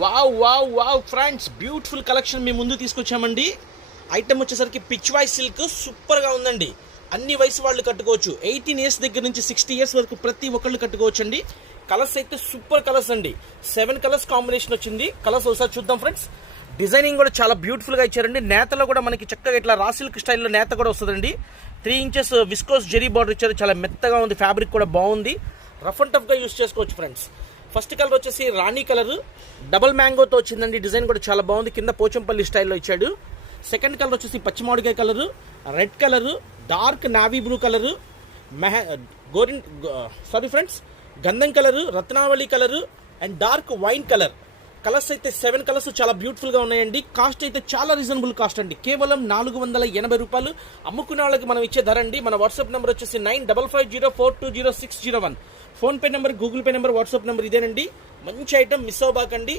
Wow wow wow friends, beautiful collection మీ ముందు తీసుకొచ్చామండి. ఐటమ్ వచ్చేసరికి పిచ్వాయ్ సిల్క్ సూపర్గా ఉందండి. అన్ని వయసు వాళ్ళు కట్టుకోవచ్చు. 18 ఇయర్స్ దగ్గర నుంచి 60 ఇయర్స్ వరకు ప్రతి ఒక్కళ్ళు కట్టుకోవచ్చు అండి. కలర్స్ అయితే సూపర్ కలర్స్ అండి. 7 కలర్స్ కాంబినేషన్ వచ్చింది. కలర్స్ ఒకసారి చూద్దాం ఫ్రెండ్స్. డిజైనింగ్ కూడా చాలా బ్యూటిఫుల్గా ఇచ్చారండి. నేతలో కూడా మనకి చక్కగా ఇట్లా రా సిల్క్ స్టైల్లో నేత కూడా వస్తుందండి. 3 ఇంచెస్ విస్కోస్ జెరీ బార్డర్ ఇచ్చారు. చాలా మెత్తగా ఉంది. ఫ్యాబ్రిక్ కూడా బాగుంది. రఫ్ అండ్ టఫ్గా యూస్ చేసుకోవచ్చు ఫ్రెండ్స్. ఫస్ట్ కలర్ వచ్చేసి రాణి కలర్ డబల్ మ్యాంగోతో వచ్చిందండి. డిజైన్ కూడా చాలా బాగుంది. కింద పోచంపల్లి స్టైల్లో ఇచ్చాడు. సెకండ్ కలర్ వచ్చేసి పచ్చిమామిడికాయ colour, red colour, dark navy blue colour, గంధం కలరు, రత్నావళి colour and dark wine colour. Colours అయితే 7 కలర్స్ చాలా బ్యూటిఫుల్గా ఉన్నాయండి. కాస్ట్ అయితే చాలా రీజనబుల్ కాస్ట్ అండి. కేవలం 480 రూపాయలు. అమ్ముకునే వాళ్ళకి మనం ఇచ్చే ధర అండి. మన వాట్సాప్ నెంబర్ వచ్చేసి 9550420601. PhonePe number, Google pay number, WhatsApp number ఇదేనండి. మంచి ఐటమ్ మిస్ అవ్వబాకండి.